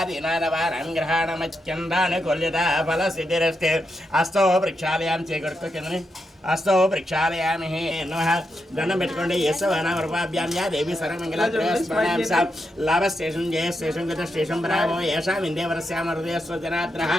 सर्वादीनानवानां ग्रहाणमच्चन्दान कुल्यता फलसिद्धिरस्ते अस्तो वृक्षालयां चेकर्को किंदने अस्तो वृक्षालयामहे नमः దండం పెట్టుకోండి యశవనామరూపాభ్యాం యా దేవి సర్వమంగళాత్రయస్మరణాం సా లాభస్టేషన్ జయస్టేషన్ గతస్టేషన్ బ్రావో ఏషాం ఇందేవరస్యామ హృదయస్వ జనాద్రః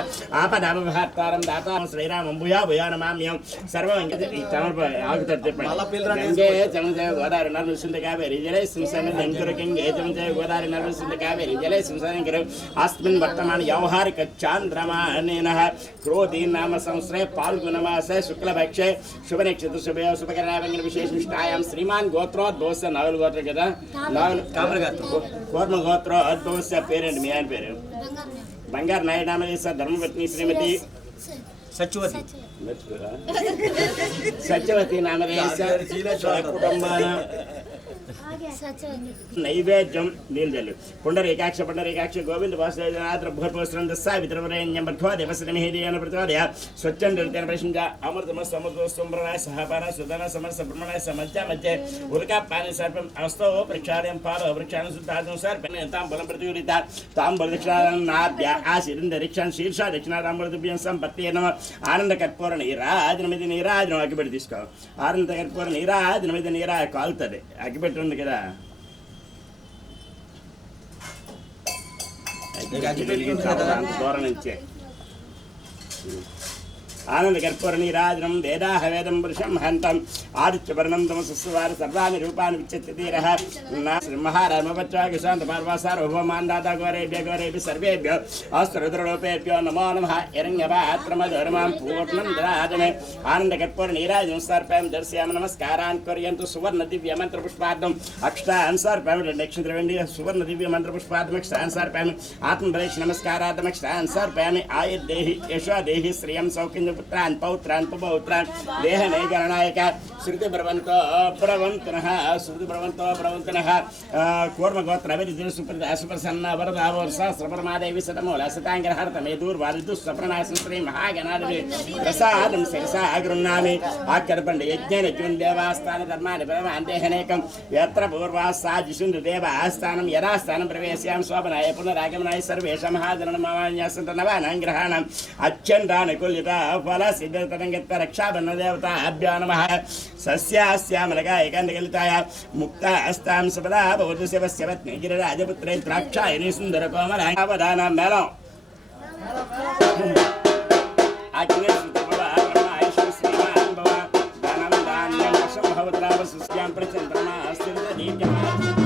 ఆపదామభాత్తారం దాతాం శ్రీరామం భూయా భూయా నమామ్యం సర్వమంగళ ఈ తమర ఆగుతారు చెప్పండి గంగే జమజయ గోదావరి నర్మసింద కావేరి జలై సింసన దంకుర గంగే జమజయ గోదావరి నర్మసింద కావేరి జలై సింసన దంకుర అస్మిన్ వర్తమాన వ్యవహారిక చాంద్రమానేనః క్రోధీ నామ సంవత్సరే పాల్గొనమాసే శుక్లపక్షే शुभ नक्षत्र शुभ शुभकरणाभंग विशेष निष्ठायां श्रीमान गोत्रोद्भवस्य नावल गोत्र कदा नावल कामर गोत्र कूर्म गोत्रोद्भवस्य पेरेंट మీ ఆయన పేరు బంగారు నాయుడు నామదేశ ధర్మపత్ని శ్రీమతి సత్యవతి నామదేశ కుటుంబాన నైవేద్యం నీళ్ళు పుండరీకాక్ష గోవింద వాసుదేవనాథ భూర్భోస్త్రం దస్సా వితరవరేణ్యం భర్గవ దేవశ్రమహేదేన ప్రతివాదయ స్వచ్ఛం దృత్యన ప్రశంజ అమృతమస్తమృతోస్తంభ్రవాయ సహపాన సుధన సమర సబ్రహ్మణాయ సమధ్య మధ్య ఉల్కా పాని సర్పం అస్తో ప్రక్షాళయం పాద వృక్షాణ శుద్ధాదం సర్పం తాంబూలం ప్రతిగురిత తాంబూల దక్షిణాద్య ఆశీర్దరిక్షాన్ శీర్ష దక్షిణాతాంబూలభ్యం సంపత్తి నమ ఆనంద కర్పూర నీరాజనమిది నీరాజనం అగ్గిపెట్టి తీసుకో ఆనంద కర్పూర నీరాజనమిది నీరా కాలుతుంది అగ్గిపెట్టి ఉంది కదా దూరం నుంచే ఆనంద కర్పూర నీరాజనం వేదాహ వేదం పురుషం హంతం ఆదిత్యవర్ణం తమస్వార సర్వాణి రూపాన్ని విచ్చతీరః మహారామపత్వాగ శాంత పార్వాసార్వభౌమాందాత గౌరేభ్య సర్వేభ్యో అస్త్రరుద్రరూపేభ్యో నమో నమః హిరణ్యపాత్రమధర్మాం పూర్ణం దరాజమే ఆనంద కర్పూర నీరాజనం సర్పం దర్శయామ నమస్కారాన్ కుర్యంతు సువర్ణ దివ్య మంత్ర పుష్పార్థం అక్షతాన్ సర్పం నక్షత్ర వెండి సువర్ణ దివ్య మంత్ర పుష్పార్థం అక్షతాన్ సర్పం ఆత్మపరీక్ష నమస్కారార్థం అక్షతాన్ సర్పం ఆయుర్దేహి యశోదేహి శ్రియం సౌఖ్యం पुत्रान् पौत्रान् पौत्रान् देह नैगणनायक श्रुति प्रवंतो प्रवंतनः कूर्मगोत्र अभिजिन सुप्रसन्न वरदा सहस्रपरमादेवी शतमूल शतांग्रहर्तमे दूर्वारिदु सप्रणासं श्री महागणाधिपति प्रसादं शिरसा गृह्णामि आकर्पण्ड यज्ञेन जुन् देवास्थान धर्माणि परमान् देहनेकं यत्र पूर्वास्साजिषुन् देवास्थानं यदास्थानं प्रवेश्यां शोभनाय पुनरागमनाय सर्वेषां महाजनमान्यासन्त नवानां ग्रहाणाम् अच्चन्दान कुल्यता फल सिद्धतरंगत्व रक्षाबंध देवता अभ्यो नमः सस्यास्यामलकाय कंदगलिताय मुक्ता अस्तां सबला भवतु सेवस्य पत्नी गिरिराजपुत्रे द्राक्षायनी सुंदर कोमलाय अवदानां मेलो आज्ञे सुतभव ब्रह्मायशु श्रीमान भव दानं दान्यं वशं भवत्रा वसुस्यां प्रचन्द्रमा अस्तिर्द दीप्यमा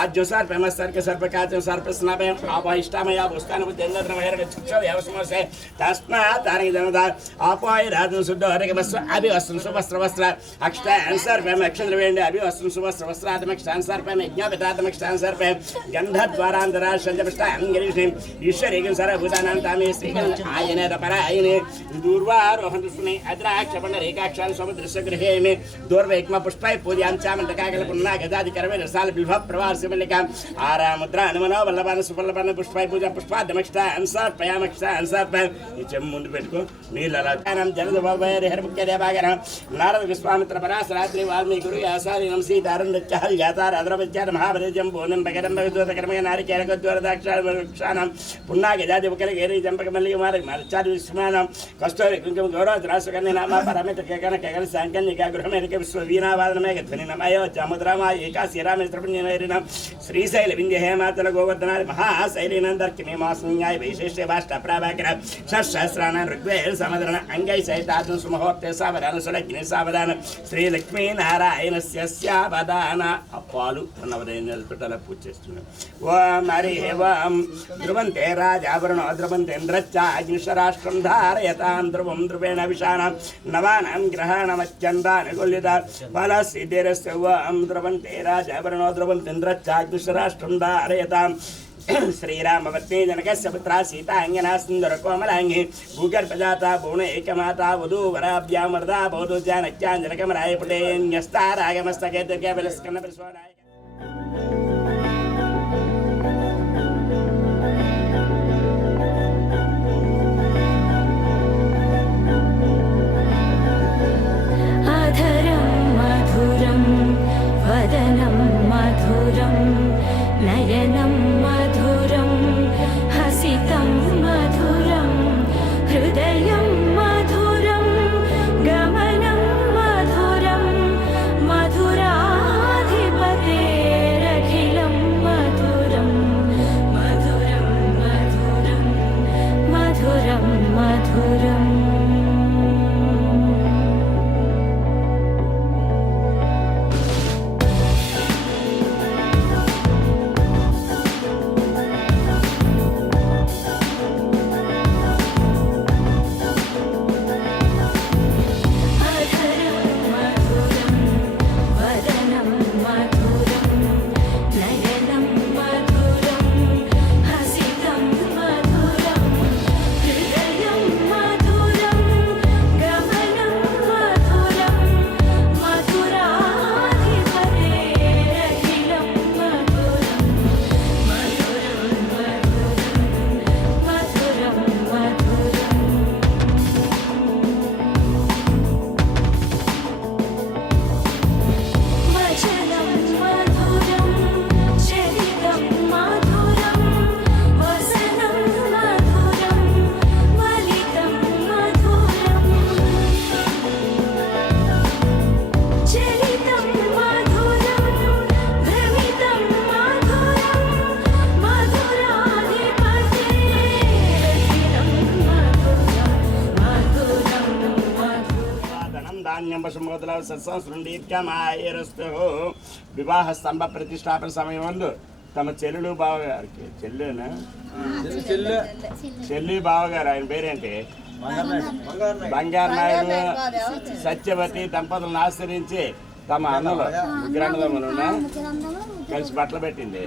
पाँच सर फेमस सर के सर पर काच सर पर स्नापे आप इष्टामय पुष्टान बुद्धिंद्र महेर चुक्ष व्यवसमसे तस्मात् तारक जनदार आप राजन शुद्ध हरेक वस्त्र अभि वस्त्र सुवस्त्र वस्त्र अक्षत आंसर पे अक्षर वेंडे अभि वस्त्र सुवस्त्र वस्त्र आत्मक आंसर पे ज्ञापितात्मक आंसर पे गंध द्वारांतरा संजपष्ट अंगरीषि ईश्वर एक सर भूतानां तामे श्रीगण आयने तपर आयने दूर्वार हंतुस्ने अद्राक्ष पंड रेखाक्षान समुद्रस्य गृहे में दूर्व एकमा पुष्पाय पूज्यां चामंतकाकल पुन्ना गदादि करवे रसाल बिल्भ प्रवार से मल्लिका आरा मुद्रा अनुमनो वल्लभान सुवल्लभान पुष्पाय पूजा पुष्पादमक्षत आंसर पयामक्षत आंसर पे नीचे मुंड पेटको नीललाटानां जलद भवय हर मुख्य देवागर नारद विश्वामित्र पराशर रात्रि वाल्मीकि गुरु आसारि नमसी दारंड चहल यातार अद्रवज्ञान महाभरजम बोनम बगरम बगद्वत कर्मय नारिकेल गद्वर दाक्षाणां पुन्ना गजादि बकल गेरि जंपक मल्लिक मार्ग मार्चार विस्मानं कष्टोरि कुंकुम गौरव रासकन्ने नाम परमेत केकन केकन सांकन्य का गृहमेरिक विश्ववीणा वादन में गध्वनि नमयो जमुद्रमा एकासी रामेश्वर पुण्यनैरिना శ్రీశైల వింధ్య హేమాచల గోవర్ధనాది మహాశైలీనందర్కిమే మాస్న్యాయ వైశేష్య భాష్ట ప్రాభాకర షట్సహస్రాన ఋగ్వేద సమధరణ అంగై సహితాత్మ సుమహోక్తే సావధాన సులగ్ని సావధాన శ్రీ లక్ష్మీనారాయణస్య స్యావధాన అప్పాలు నవదైన్యాలు పెట్టాల పూజ చేస్తున్నాం. ఓం హరి ఓం ధ్రువంతే రాజావరుణో ధ్రువంతేంద్రశ్చ అగ్నిశరాష్ట్రం ధారయతాం ధ్రువం ధ్రువేణ విషాణం నవానాం గ్రహాణమత్యందాని గుల్యత ఫలసిద్ధిరస్య ఓం ధ్రువంతే రాజావరుణో ధ్రువంతేంద్రశ్చ అగ్నిశరాష్ట్రం ధారయతాం శ్రీరామపత్ని జనకస్య పుత్ర సీతా అంగనా సుందర కోమలాంగి భూగర్భజాతా భువన ఏకమాతా వధూవరాభ్యామృతా భవతు జానక్యాంజనకమరాయ పుటేన్యస్తారాగమస్తకే దుర్గా విలస్కన్న ప్రసోనాయ. వదనం మధురం నయనం మధురం హసితం మధురం హృదయం మధురం గమనం మధురం మధురాధిపతేరఖిలం మధురం మధురం మధురం మధురం మధురం. వివాహ స్తంభ ప్రతిష్టాపన సమయంలో తమ చెల్లెలు బావగారికి చెల్లి బావగారు ఆయన పేరేంటి బంగారు నాయుడు సత్యవతి దంపతులను ఆశ్రయించి తమ అన్నలు ముగ్గురన్నదమ్ములు కలిసి బట్టలు పెట్టింది.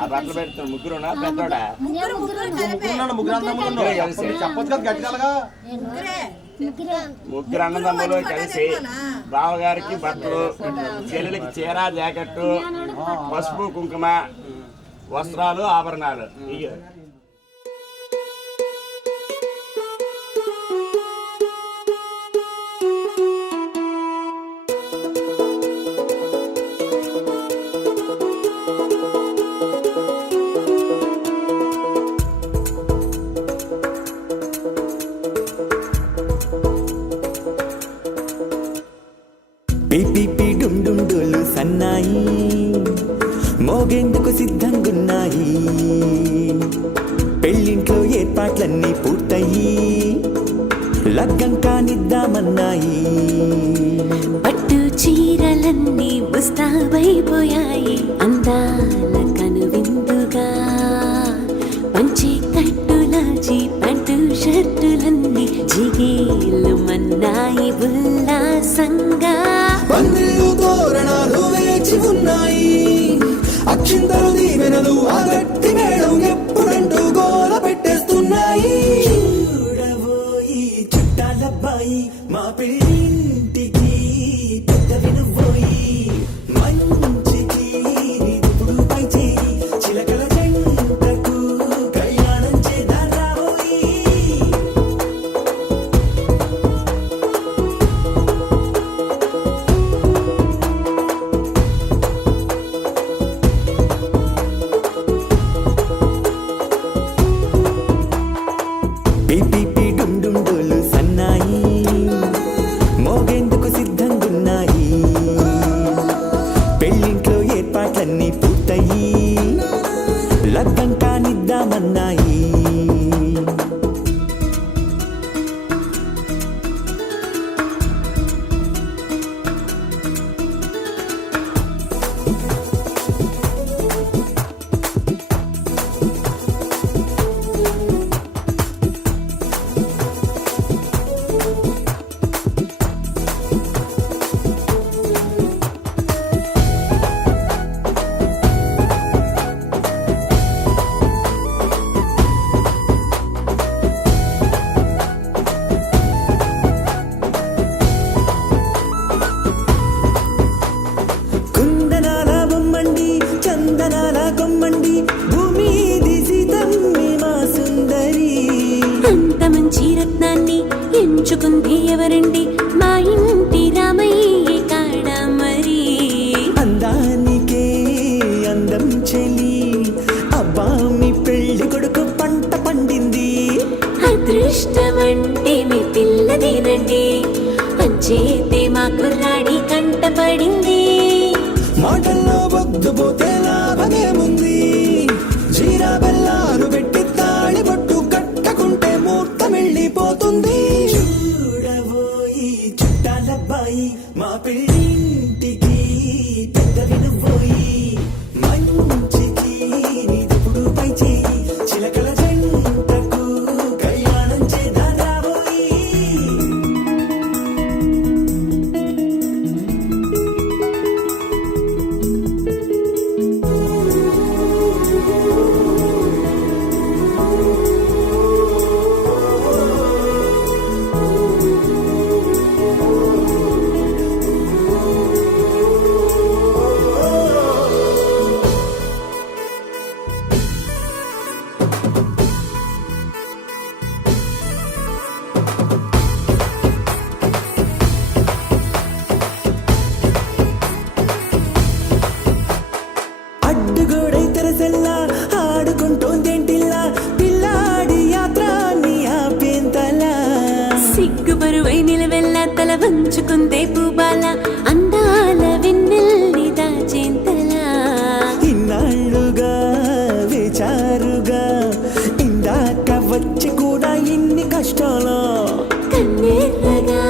ఆ బట్టలు పెడుతున్న ముగ్గురునా పెద్దోడా ముగ్గురు అన్నదమ్ములు కలిసి బావగారికి బట్టలు, చెల్లెలకి చీర జాకెట్టు, పసుపు కుంకుమ, వస్త్రాలు, ఆభరణాలు. పిపి డుండుండులు సన్నాయి మోగేందుకు సిద్ధంగున్నాయి. పెళ్ళింట్లో ఏర్పాట్లన్నీ పూర్తయి లగ్గం కానిద్దామన్నాయి. పట్టు చీరలన్నీ ముస్తాబైపోయాయి అందాల కనువిందుగా. పంచి కట్టులాచి ప్యాంటు షర్టులన్నీ జిగేలు మన్నాయి ఉల్లాసంగా. పందిళ్ళు తోరణాలు వేచి ఉన్నాయి, అక్షింతలు దీవెనలు ఆ గట్టి మేడం ఎప్పుడంటూ గోల పెట్టేస్తున్నాయి. చూడబోయి చుట్టాలబ్బాయి మా పెళ్ళింటికి పెద్ద వినుబోయి. మంచికి ఇప్పుడు పై చేయి చిలకల జంటకు కళ్యాణం చేద్దాం రాబోయి. పిపి డుండుండులు సన్నాయి ఉంచుకుంది ఎవరండి మా ఇంటి రామయ్య కాడ మరి అందానికే అందం చెలి అబ్బా మీ పెళ్లి కొడుకు పంట పండింది అదృష్టం అంటే మీ పిల్లదేనండి అంచేతే మా కుర్రాడి కంట పడింది మాటల్లో వద్దుపోతే లాభమేముంది జీరా బెల్లాలు పెట్టి తాళి పట్టు కట్టకుంటే ముహూర్తం వెళ్ళిపోతుంది చూడబోయి చుట్టాలబ్బాయి మా పెళ్ళింటికి పెద్దవి నువ్వోయి మంచికి నీదెప్పుడు పై చేయి చిలకల జంటకు కళ్యాణం చేద్దాం రాబోయి అడ్డుగోడై తెరసెల్లా ఆడుకుంటోందేంటిల్లా పిల్లాడి యాత్ర నీ ఆపేంతలా సిగ్గు బరువై నిలవెల్లా తల వంచుకుందే పూబాల అందాల వెన్నెల్ని దాచేంతలా ఇన్నాళ్ళుగా వేచారుగా ఇందాక వచ్చి కూడా ఇన్ని కష్టాలు కన్నెర్రగా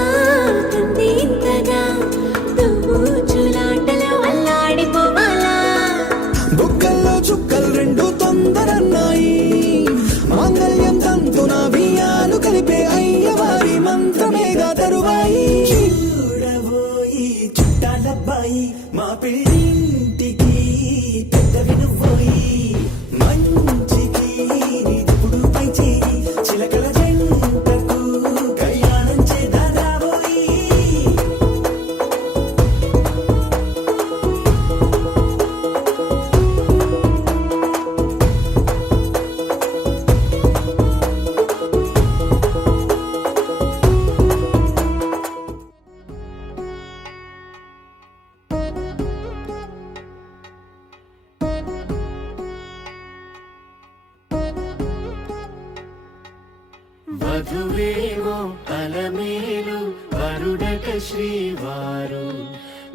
కందింతగా తుమ్ముచులాటలో అల్లాడిపోవాలా బుగ్గల్లో చుక్కలు రెండు తొందరన్నాయి మాంగళ్యం తంతున బియ్యాలు కలిపే అయ్యవారి మంత్రమేగా తరువాయి చూడబోయి చుట్టాలబ్బాయి మా పెళ్ళింటికి పెద్దవి నువ్వోయి మంచికి నీదెప్పుడు పై చేయి చిలకల జంటకు కళ్యాణం చేద్దాం రాబోయి వధువేమో అలమేలు వరుడట శ్రీవారు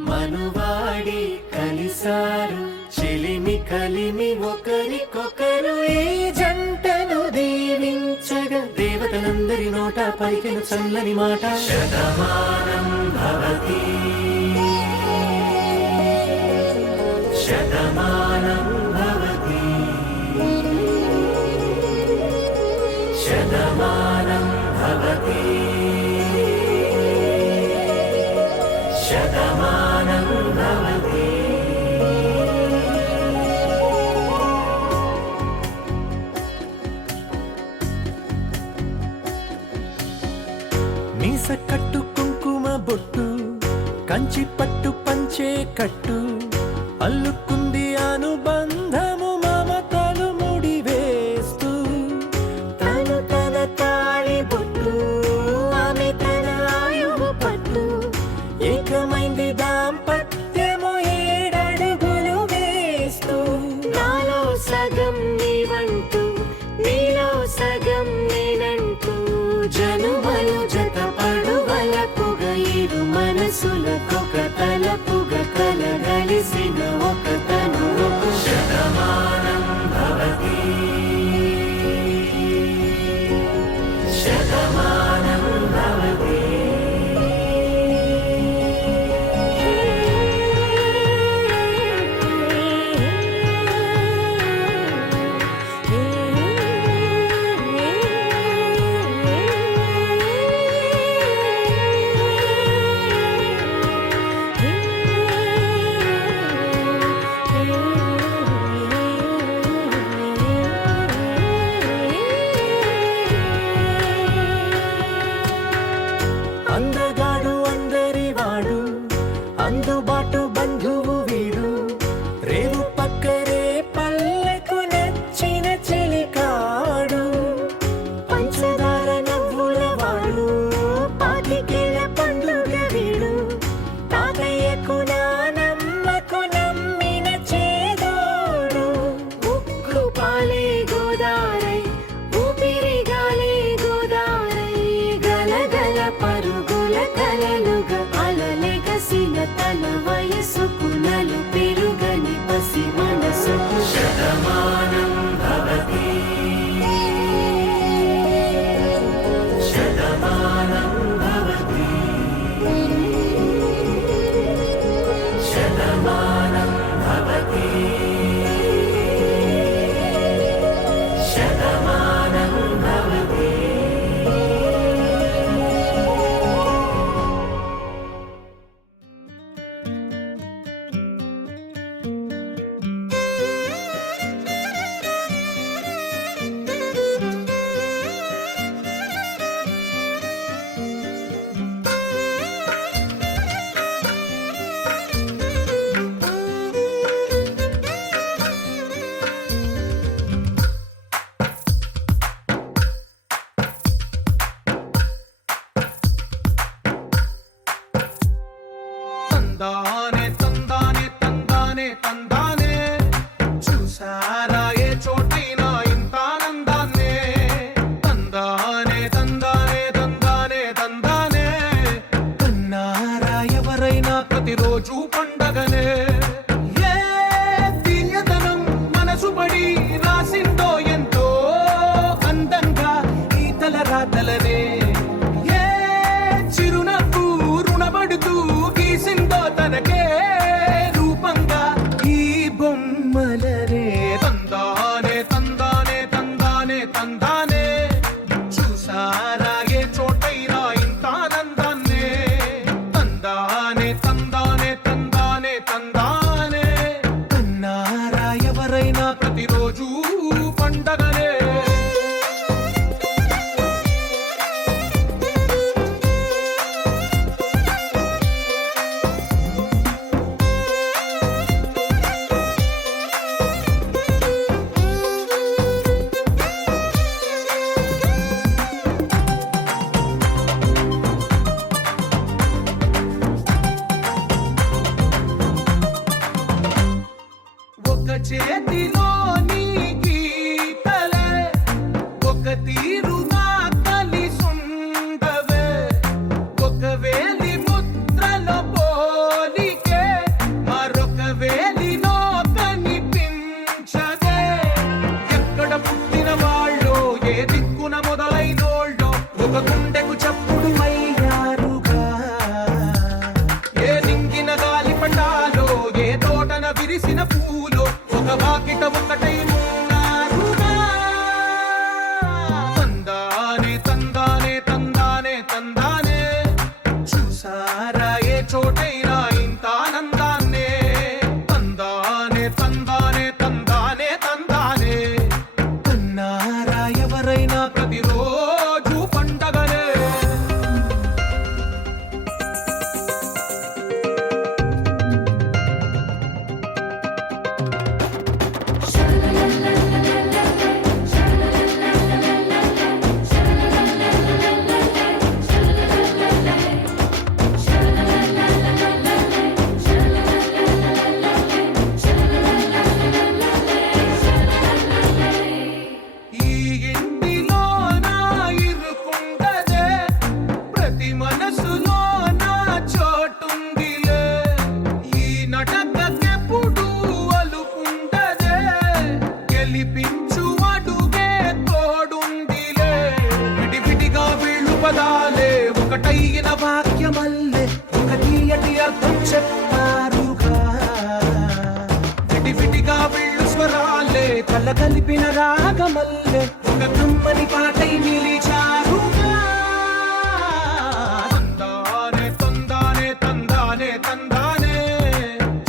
మనువాడి కలిసారు చెలిమి కలిమి ఒకరికొకరు ఈ జంటను దీవించగా దేవతలందరి నోట పలికిన చల్లని మాట శతమానం భవతి శతమానం భవతి శతమానం భవతి శతమానం భవతి మీస కట్టు కుంకుమ బొట్టు కంచి పట్టు పంచే కట్టు అల్లుకుంది అనుబంధము మమతలు ముడి వేస్తూ తను తన తాళి బొట్టు ఆమె తన ఆయువు పట్టు ఏకమైంది దాంపత్యము ఏడడుగులు వేస్తూ నాలో సగం నీవంటూ నీలో సగం నేనంటూ జనుమలు జతపడువలపుగ ఇరు మనసులకొక తలపుగ కలగలిసిన ఒక శతమానం భవతి శతమానం భవతి శతమానం భవతి శతమానం భవతి. తందానే తందానే తందానే తందానే చూసారా ఏ చోటైనా ఇంత ఆనందాన్నే తందానే తందానే తందానే తందానే కన్నారా ఎవరైనా ప్రతిరోజు పండగనే ఏ తీయదనం మనసు పడి రాసిందో ఎంతో అందంగా ఈ తల రాతలనే ఏ చిరునవ్వు రుణపడుతూ గీసిందో తనకే రూపంగా ఈ బొమ్మలనే తందానే తందానే తందానే తందానే చూసారా ఏ చోటైనా ఇంత ఆనందాన్నే తందానే తందానే తందానే తందానే కన్నారా ఎవరైనా ప్రతిరోజు పండగనే ఒక చేతిలో నీ గీతలే ఒక తీరుగా కలిసుండవే ఒక వేలి ముద్రలో పోలికే మరొక వేలిలో కనిపించదే ఎక్కడ పుట్టిన వాళ్ళో ఏ దిక్కున మొదలైనోళ్ళో ఒక గుండెకు చప్పుడు అయ్యారుగా ఏ నింగిన గాలి పటాలో ఏ తోటన విరిసిన పూలో ఒక వాకిట ఒకటై ఉన్నారుగా తందానే తందానే తందానే తందానే చూసారా ఏ చోటైనా ఇంత ఆనందాన్నే తందానే తందానే తందానే తందానే కన్నారా ఎవరైనా ప్రతిరోజు పండగనే ఈ ఇంటిలో నా ఇరుకుండదే ప్రతి మనసులో నా చోటుందిలే ఈ నటకెప్పుడు అలుకుండదే గెలిపించు అడుగే తోడుందిలే విడివిడిగా వీళ్ళు పదాలే ఒకటైన వాక్యమల్లే ఒక తీయటి అర్థం చెప్పారుగా విడివిడిగా వీళ్ళు స్వరాలే కల కలిపిన రాగమల్లే ఒక కమ్మని పాటై నిలిచారుగా తందానే తందానే తందానే తందానే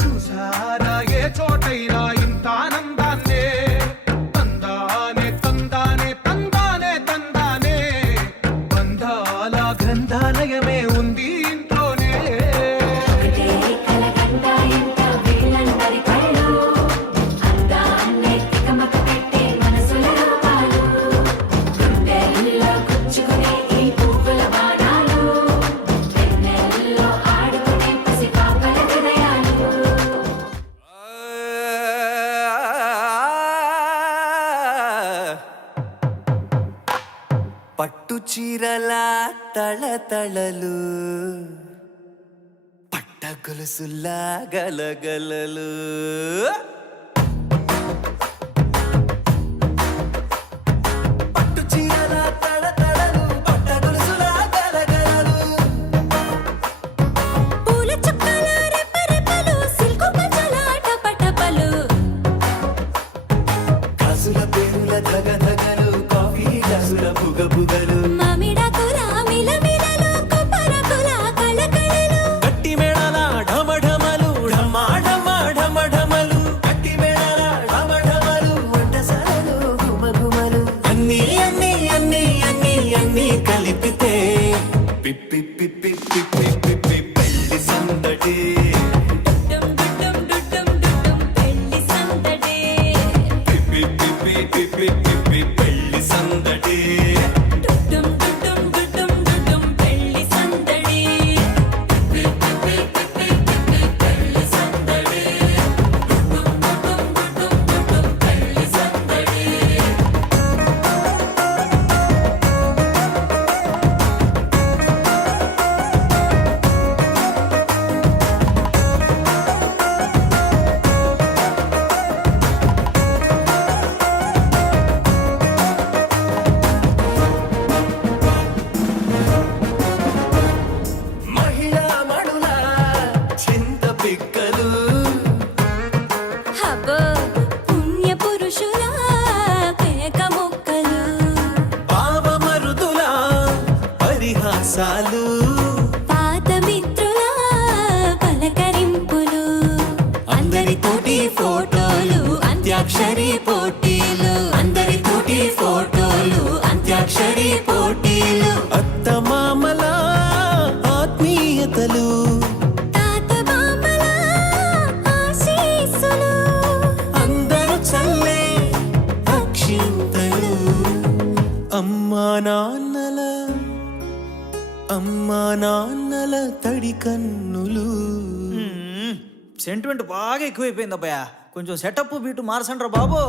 చూసారా ఏ చోటైనా ఇంత ఆనందాన్నే తందానే తందానే తందానే తందానే బంధాల గ్రంథాలయమే ఉంది ఇంట్లోనే ఒకటే కలగంట ఎంత వీళ్ళందరి కళ్ళు అందాన్నే తికమక పెట్టే మనసుల రూపాలు గుండెల్లో గుచ్చుకునే ఈ పువ్వుల బాణాలు వెన్నెల్లో ఆడుకునే పసిపాపల హృదయాలు పట్టు చీరల తళతళలు పట్ట గొలుసుల్లా గలగలలు పిప్పి పిప్పి పిప్పి పెళ్లి సందడి డుడ్డుం డుడ్డుం డుడ్డుం డుడ్డుం పెళ్లి సందడి పిప్పి పిప్పి పిప్పి పిప్పి పెళ్లి సందడి డుడ్డుం డుడ్డుం డుడ్డుం డుడ్డుం పెళ్లి సందడి పిప్పి పిప్పి పిప్పి పెళ్లి సందడి డుడ్డుం డుడ్డుం డుడ్డుం డుడ్డుం పెళ్లి సందడి మహిళా మణుల చింత పిక్కలు హబ్బో పుణ్య పురుషుల పేక మొక్కలు పావమరుదుల పరిహాసాలు పాత మిత్రుల పలకరింపులు అందరితోటి ఫోటోలు అంత్యాక్షరి పోటీలు అందరితోటి ఫోటోలు అంత్యాక్షరి పోటీలు అత్తమామల ఆత్మీయతలు తాత బామ్మల ఆశీస్సులు అందరూ చల్లే అక్షింతలు అమ్మా నాన్నల తడి కన్నులు. సెంటిమెంట్ బాగా ఎక్కువైపోయింది అబ్బాయా కొంచెం సెటప్ బీటు మార్చండ్రా బాబు